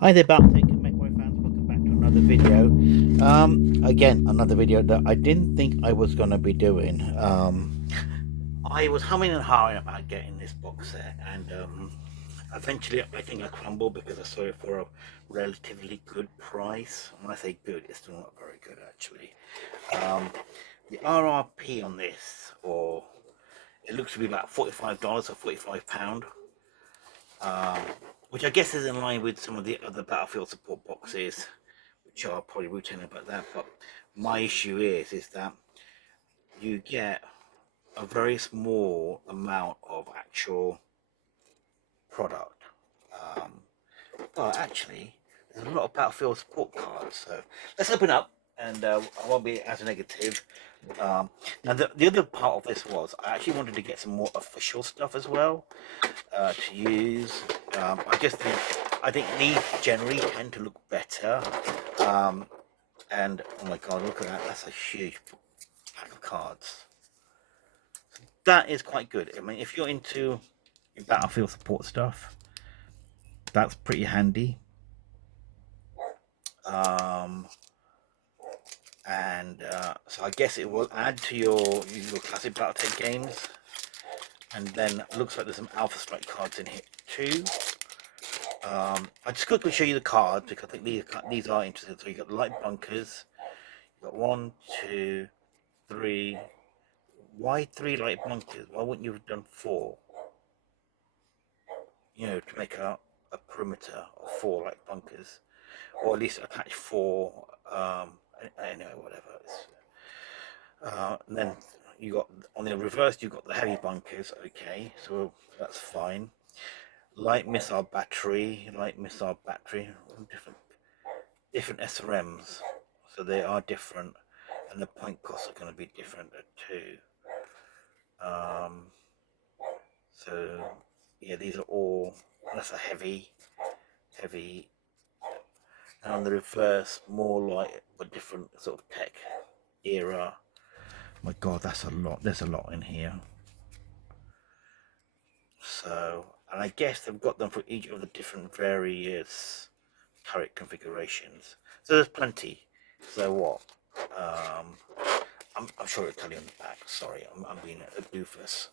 Hi there, Baltic and MechWarrior fans. Welcome back to another video. Again, another video that I didn't think I was going to be doing. I was humming and hawing about getting this box set, and eventually I think I crumbled because I saw it for a relatively good price. When I say good, it's still not very good actually. The RRP on this, or it looks to be about $45 or £45. Um, which I guess is in line with some of the other Battlefield support boxes, which are probably routine about that. But my issue is that you get a very small amount of actual product. Um, well, actually, there's a lot of Battlefield support cards. So let's open up, and I won't be as negative. Now, the other part of this was I actually wanted to get some more official stuff as well to use. I think these generally tend to look better. And oh my god, look at that! That's a huge pack of cards. That is quite good. I mean, if you're into Battlefield support stuff, that's pretty handy. Um, and so I guess it will add to your classic Battletech games. And then it looks like there's some Alpha Strike cards in here too. I'll just quickly show you the cards because I think these are interesting. So you got the light bunkers. You got 1, 2, 3. Why 3 light bunkers? Why wouldn't you have done 4? You know, to make a perimeter of 4 light bunkers, or at least attach 4. Anyway, whatever. And then you got on the reverse. You got the heavy bunkers. Okay, so that's fine. Light missile battery, different SRMs, so they are different, and the point costs are going to be different too. So yeah, these are all, that's a heavy, and on the reverse, more light but different sort of tech era. My god, that's a lot. There's a lot in here. So, and I guess they've got them for each of the different various turret configurations. So there's plenty. So what? I'm sure it'll tell you on the back. Sorry, I'm being a doofus.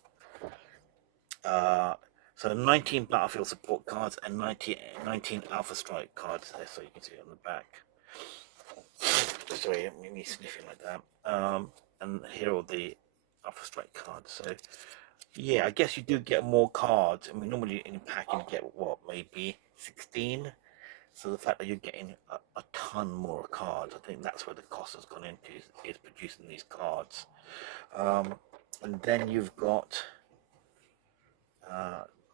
So 19 Battlefield support cards and 19 Alpha Strike cards there, so you can see it on the back. Sorry, me sniffing like that. And here are the Alpha Strike cards. So yeah, I guess you do get more cards. I mean, normally in a pack you get what, maybe 16. So the fact that you're getting a ton more cards, I think that's where the cost has gone into, is producing these cards. And then you've got,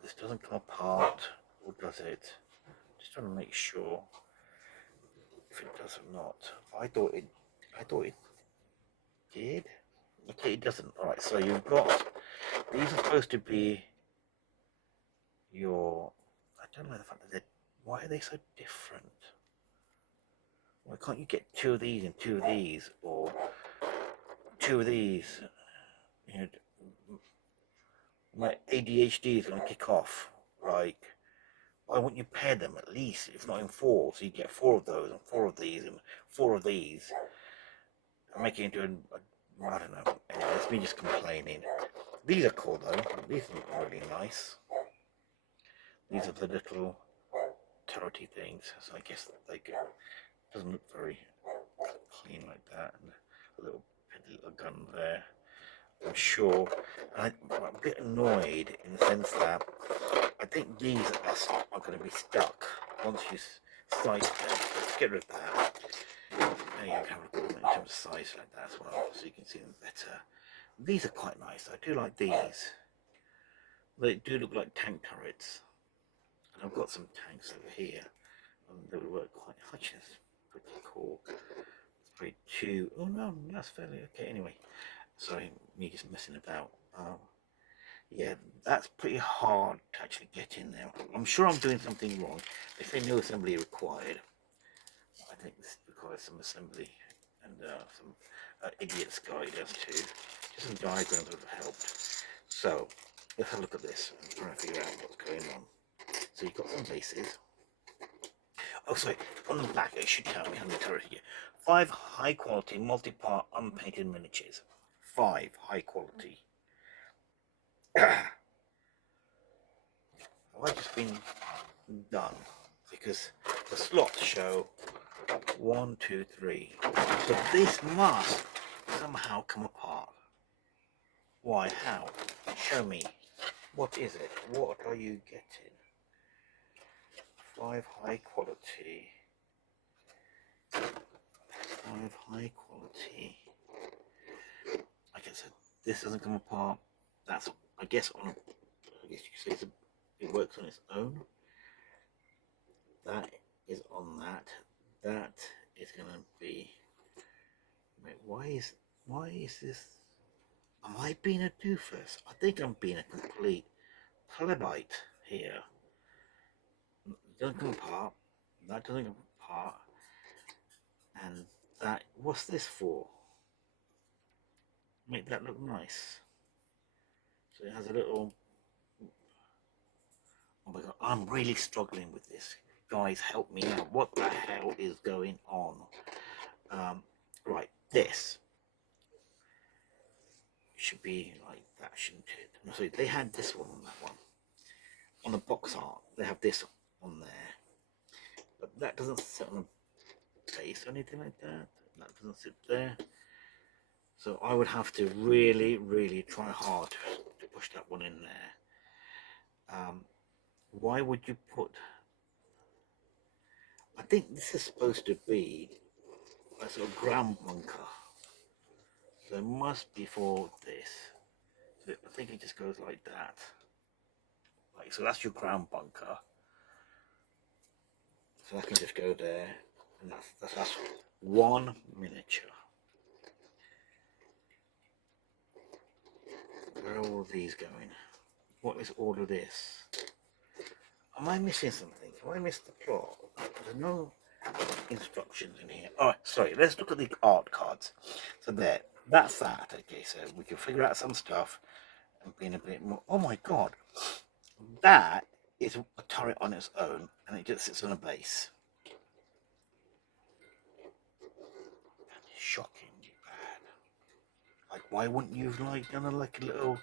this doesn't come apart, or does it? Just trying to make sure if it does or not. I thought it did. Okay, it doesn't. All right, so you've got, these are supposed to be your, I don't know the fact that they're, why are they so different? Why can't you get 2 of these and 2 of these, or 2 of these? You know, my ADHD is going to kick off. Like, why wouldn't you pair them at least, if not in 4? So you get 4 of those and 4 of these and 4 of these, and make it into I don't know. Anyway, it's me just complaining. These are cool though. These look really nice. These are the little turrety things. So I guess they go. Doesn't look very clean like that. And a little gun there. I'm sure. I'm a bit annoyed in the sense that I think these are going to be stuck once you size them. Let's get rid of that. Now you can have a look at them in terms of size like that as well, so you can see them better. These are quite nice. I do like these. They do look like tank turrets. And I've got some tanks over here that would work quite much. It's pretty cool. It's pretty too. Oh no, that's fairly okay. Anyway, sorry, me just messing about. Yeah, that's pretty hard to actually get in there. I'm sure I'm doing something wrong. They say no assembly required. I think this requires some assembly, and some idiot's guide as to just some diagrams would have helped. So let's have a look at this. I'm trying to figure out what's going on. So you've got some bases. Oh, sorry. On the back, it should tell me how many turrets here. 5 high-quality, multi-part, unpainted miniatures. 5 high-quality. Have I just been done? Because the slots show 1, 2, 3. So this must somehow come apart. Why? How? Show me. What is it? What are you getting? 5 high quality. 5 high quality. I guess this doesn't come apart. That's, I guess, on. I guess you could say it works on its own. That is on that. That is going to be. Wait, why is this? Am I being a doofus? I think I'm being a complete plebite here. It doesn't come apart. That doesn't come apart. And that, what's this for? Make that look nice. So it has a little. Oh my god, I'm really struggling with this. Guys, help me out. What the hell is going on? Right, this should be like that, shouldn't it? No, sorry, they had this one on that one. On the box art, they have this on there. But that doesn't sit on a base or anything like that. That doesn't sit there. So I would have to really, really try hard to push that one in there. Why would you put... I think this is supposed to be a sort of ground bunker. So it must be for this. So I think it just goes like that. Like, so that's your ground bunker. So that can just go there. And that's one miniature. Where are all these going? What is all of this? Am I missing something? Have I missed the plot? There's no instructions in here. Alright, sorry, let's look at the art cards. So there, that's that. Okay, so we can figure out some stuff and being a bit more. Oh my god, that is a turret on its own and it just sits on a base. That is shockingly bad. Like, why wouldn't you have like done like a little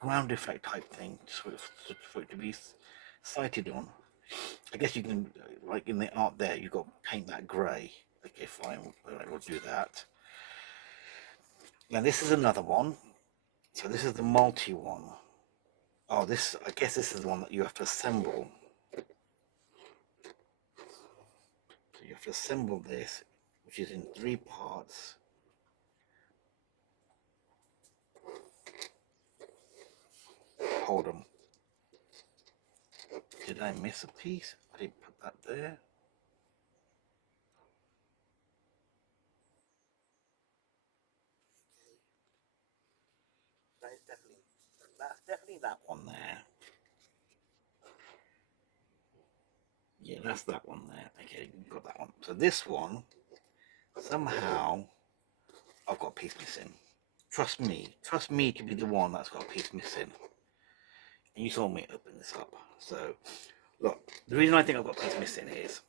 ground effect type thing for it to be sighted on? I guess you can, like in the art there, you've got to paint that grey. Okay, fine, we'll do that. Now this is another one. So this is the multi one. Oh, this, I guess this is the one that you have to assemble. So you have to assemble this, which is in 3 parts. Hold on. Did I miss a piece? I didn't put that there. That's definitely that one there. Yeah, that's that one there. Okay, you've got that one. So this one, somehow, I've got a piece missing. Trust me to be the one that's got a piece missing. And you saw me open this up. So, look, the reason I think I've got a piece missing is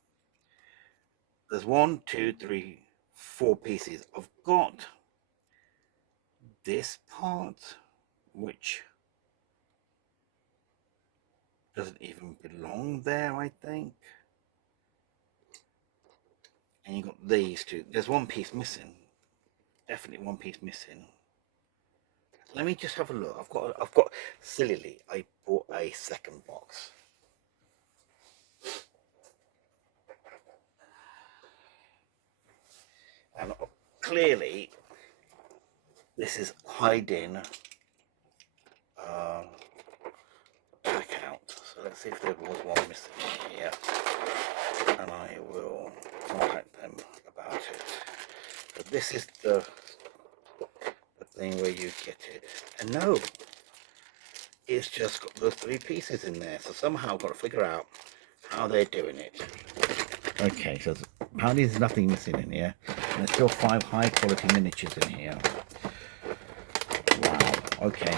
there's 1, 2, 3, 4 pieces. I've got this part, which doesn't even belong there, I think. And you've got these two. There's one piece missing. Definitely one piece missing. Let me just have a look. I've got sillily, I bought a second box. And clearly this is hiding back out. So let's see if there was one missing here. And I will contact them about it. But this is the thing where you get it. And no, it's just got those 3 pieces in there. So somehow I've got to figure out how they're doing it. Okay, so apparently there's nothing missing in here. And there's still 5 high quality miniatures in here. Wow, okay.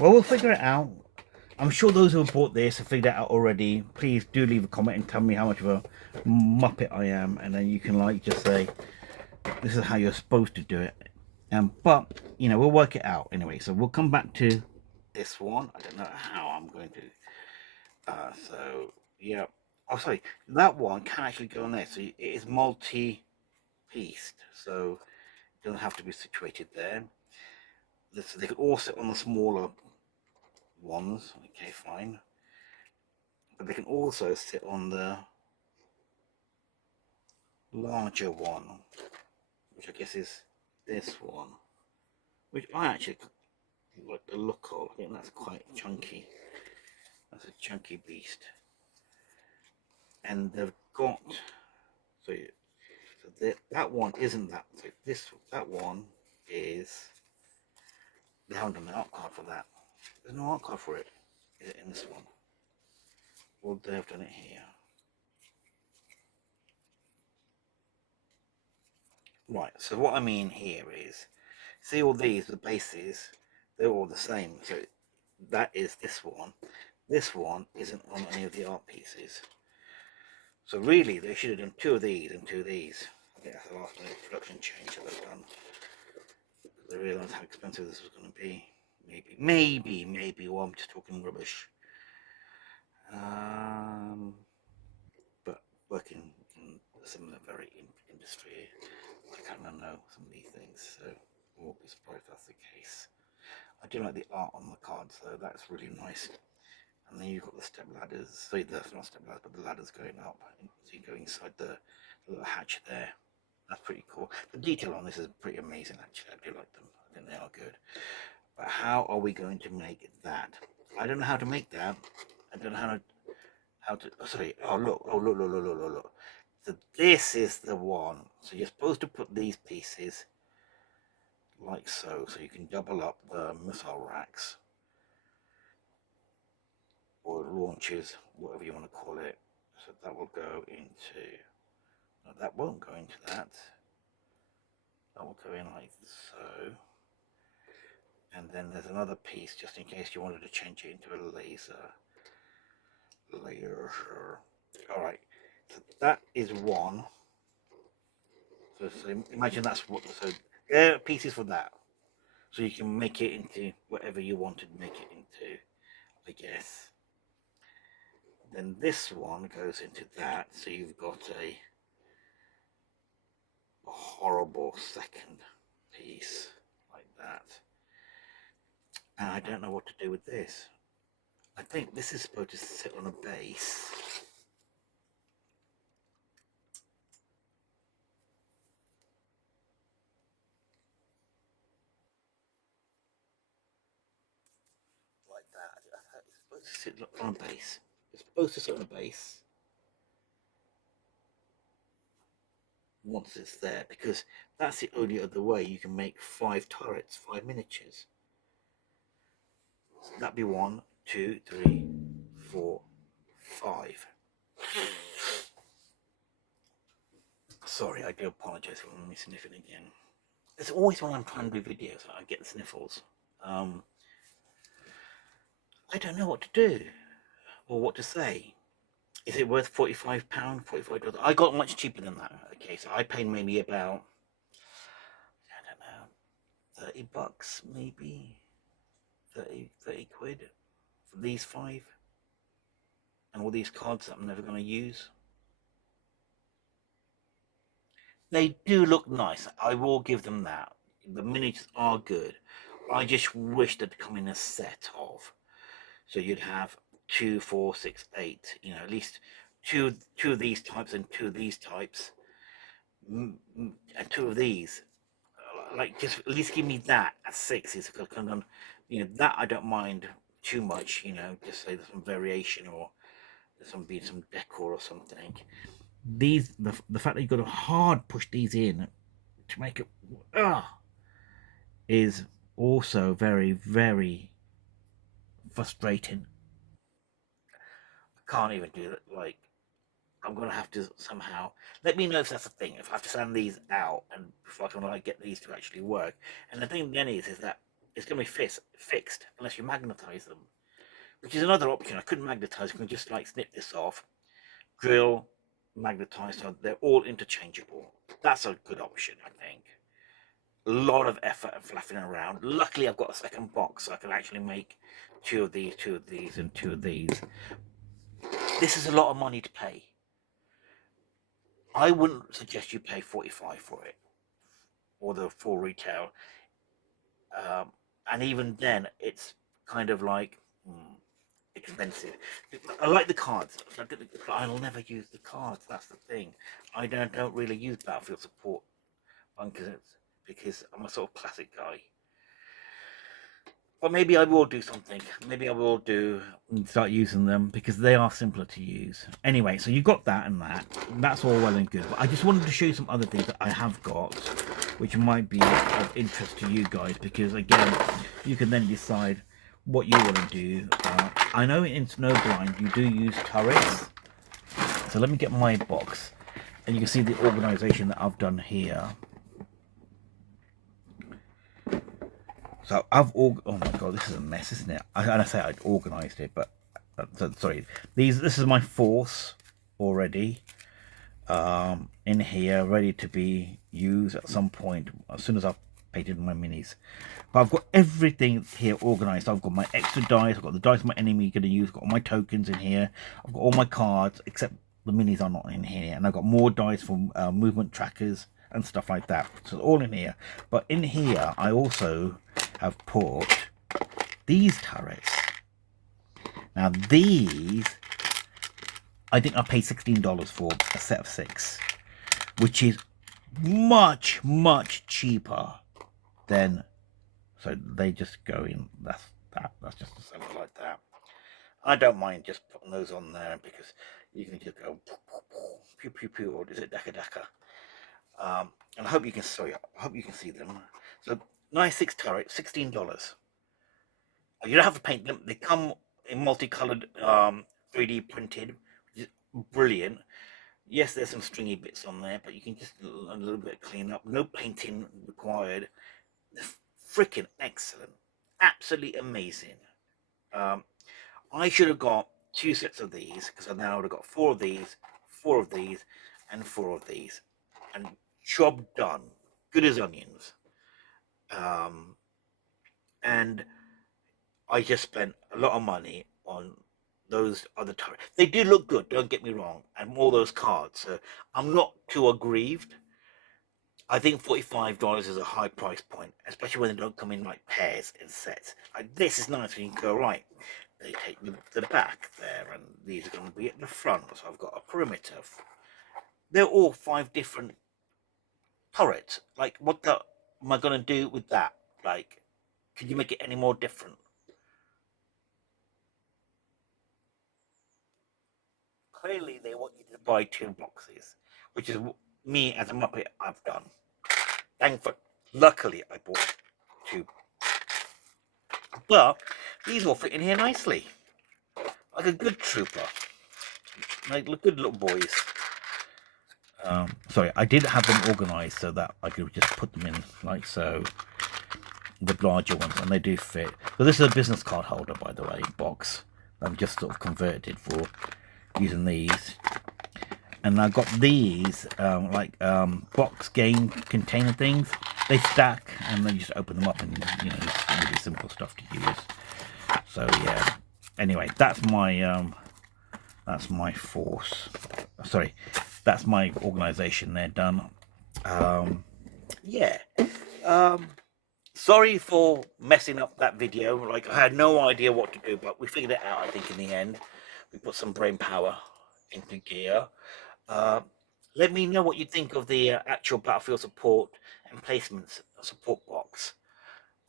Well, we'll figure it out. I'm sure those who have bought this have figured that out already. Please do leave a comment and tell me how much of a muppet I am, and then you can like just say this is how you're supposed to do it. But you know, we'll work it out anyway. So we'll come back to this one. I don't know how I'm going to. So yeah. Oh, sorry. That one can actually go on there. So it is multi-pieced. So it doesn't have to be situated there. So they could all sit on the smaller ones. Okay, fine. But they can also sit on the larger one, which I guess is this one, which I actually like the look of. I think that's quite chunky. That's a chunky beast. And they've got so that one isn't that. So that one is. They haven't done the art card for that. There's no art card for it. Is it in this one? Well, they have done it here. Right. So what I mean here is, see all these, the bases, they're all the same. So that is this one. This one isn't on any of the art pieces. So really, they should have done two of these and two of these. I think that's the last minute production change that they've done. They realised how expensive this was going to be. Maybe. Well, I'm just talking rubbish. But working in some of the very industry, I kind of know some of these things, so I won't be surprised if that's the case. I do like the art on the cards, though. That's really nice. And then you've got the step ladders. So that's not step ladders, but the ladders going up. So you go inside the little hatch there. That's pretty cool. The detail on this is pretty amazing, actually. I do like them. I think they are good. But how are we going to make that? I don't know how to make that. I don't know how to. Oh, sorry. Oh look. Look. So this is the one. So you're supposed to put these pieces like so. So you can double up the missile racks or launches, whatever you want to call it. So that will go into. No, that won't go into that. That will go in like so. And then there's another piece just in case you wanted to change it into a laser. Alright, so that is one. So imagine that's what. So there are pieces for that. So you can make it into whatever you want to make it into, I guess. Then this one goes into that. So you've got a horrible second piece like that. And I don't know what to do with this. I think this is supposed to sit on a base. Like that. It's supposed to sit on a base. It's supposed to sit on a base once it's there, because that's the only other way you can make 5 turrets, 5 miniatures. So that'd be 1, 2, 3, 4, 5. Sorry, I do apologise for me sniffing again. It's always when I'm trying to do videos I get the sniffles. I don't know what to do or what to say. Is it worth £45? $45? I got much cheaper than that. Okay, so I paid maybe about, I don't know, $30 maybe, 30 quid for these 5 and all these cards that I'm never going to use. They do look nice. I will give them that. The miniatures are good. I just wish they'd come in a set of. So you'd have 2, 4, 6, 8. You know, at least two of these types and 2 of these types, and 2 of these. Like, just at least give me that at 6. Is kind of, you know, that I don't mind too much. You know, just say there's some variation or there's some decor or something. These the fact that you've got to hard push these in to make it is also very, very frustrating. I can't even do it. Like, I'm gonna have to somehow let me know if that's a thing. If I have to send these out and before I can like get these to actually work. And the thing then is that it's gonna be fixed unless you magnetize them, which is another option. I couldn't magnetize. I can just like snip this off, drill, magnetize. So they're all interchangeable. That's a good option, I think. A lot of effort and fluffing around. Luckily, I've got a second box, so I can actually make 2 of these, 2 of these, and 2 of these. This is a lot of money to pay. I wouldn't suggest you pay 45 for it, or the full retail. And even then, it's kind of like expensive. I like the cards. I'll never use the cards. That's the thing. I don't really use Battlefield support bunkers because I'm a sort of classic guy. But maybe I will do something. Maybe I will start using them because they are simpler to use. Anyway, so you've got that and that. That's all well and good. But I just wanted to show you some other things that I have got, which might be of interest to you guys, because again, you can then decide what you want to do. I know in Snowblind you do use turrets. So let me get my box, and you can see the organization that I've done here. So oh my god, this is a mess, isn't it? I say I'd organised it, but sorry. This is my force already in here, ready to be used at some point as soon as I've painted my minis. But I've got everything here organised. I've got my extra dice. I've got the dice my enemy going to use. I've got all my tokens in here. I've got all my cards, except the minis are not in here. And I've got more dice for movement trackers and stuff like that. So it's all in here. But in here, I also have put these turrets. Now these, I think I paid $16 for a set of 6, which is much cheaper than. So they just go in. That's just a simple like that. I don't mind just putting those on there because you can just go pew pew pew, or is it daka daka? And I hope you can. Sorry, I hope you can see them. So nice 6 turrets, $16. You don't have to paint them. They come in multicolored, 3D printed, which is brilliant. Yes, there's some stringy bits on there, but you can just a little bit clean up. No painting required. They're freaking excellent, absolutely amazing. I should have got 2 sets of these because I now would have got 4 of these, 4 of these, and 4 of these, and job done. Good as onions. And I just spent a lot of money on those other turrets. They do look good, don't get me wrong, and all those cards. So I'm not too aggrieved. I think $45 is a high price point, especially when they don't come in like pairs and sets. Like this is nice when you can go, right, they take the back there, and these are going to be at the front. So I've got a perimeter. They're all 5 different turrets. Like, what the am I going to do with that? Like, can you make it any more different? Clearly, they want you to buy 2 boxes, which is me as a Muppet I've done. Thankfully, luckily, I bought 2. But these all fit in here nicely, like a good trooper, like good little boys. Sorry, I did have them organised so that I could just put them in like so, the larger ones, and they do fit. So this is a business card holder, by the way, box. I've just sort of converted for using these. And I've got these box game container things. They stack, and then you just open them up, and you know, it's really simple stuff to use. So yeah. Anyway, that's my force. Sorry, that's my organisation there done. Yeah. Sorry for messing up that video. Like, I had no idea what to do, but we figured it out, I think, in the end. We put some brain power into gear. Let me know what you think of the actual Battlefield support Emplacements support box,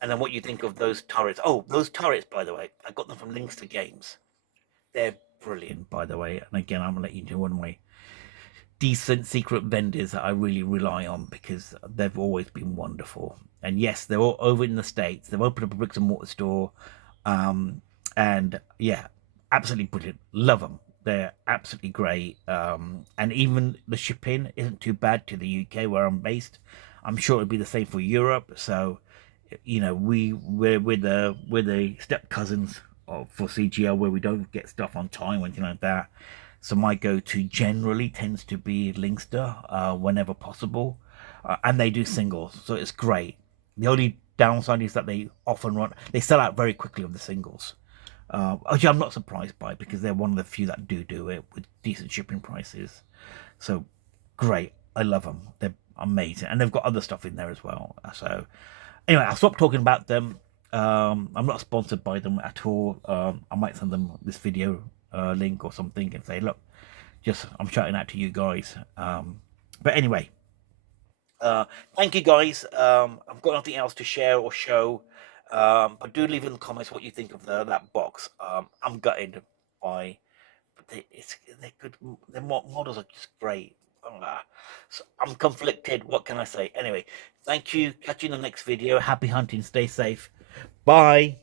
and then what you think of those turrets. Oh, those turrets, by the way, I got them from Lingster Games. They're brilliant, by the way. And again, I'm gonna let you know one of my decent secret vendors that I really rely on, because they've always been wonderful. And yes, they're all over in the States. They've opened up a bricks and mortar store, and yeah, absolutely brilliant. Love them. They're absolutely great, and even the shipping isn't too bad to the UK where I'm based. I'm sure it'd be the same for Europe. So, you know, we're the step cousins for CGL where we don't get stuff on time or anything like that. So my go-to generally tends to be Lingster whenever possible, and they do singles, so it's great. The only downside is that they sell out very quickly on the singles, which I'm not surprised by because they're one of the few that do it with decent shipping prices. So great, I love them. They're amazing, and they've got other stuff in there as well. So anyway, I'll stop talking about them. I'm not sponsored by them at all. I might send them this video link or something and say, look, just I'm shouting out to you guys. But anyway, thank you guys. I've got nothing else to share or show. But do leave in the comments what you think of that box. I'm gutted by, but they're good. Their models are just great. So I'm conflicted. What can I say? Anyway, thank you. Catch you in the next video. Happy hunting. Stay safe. Bye.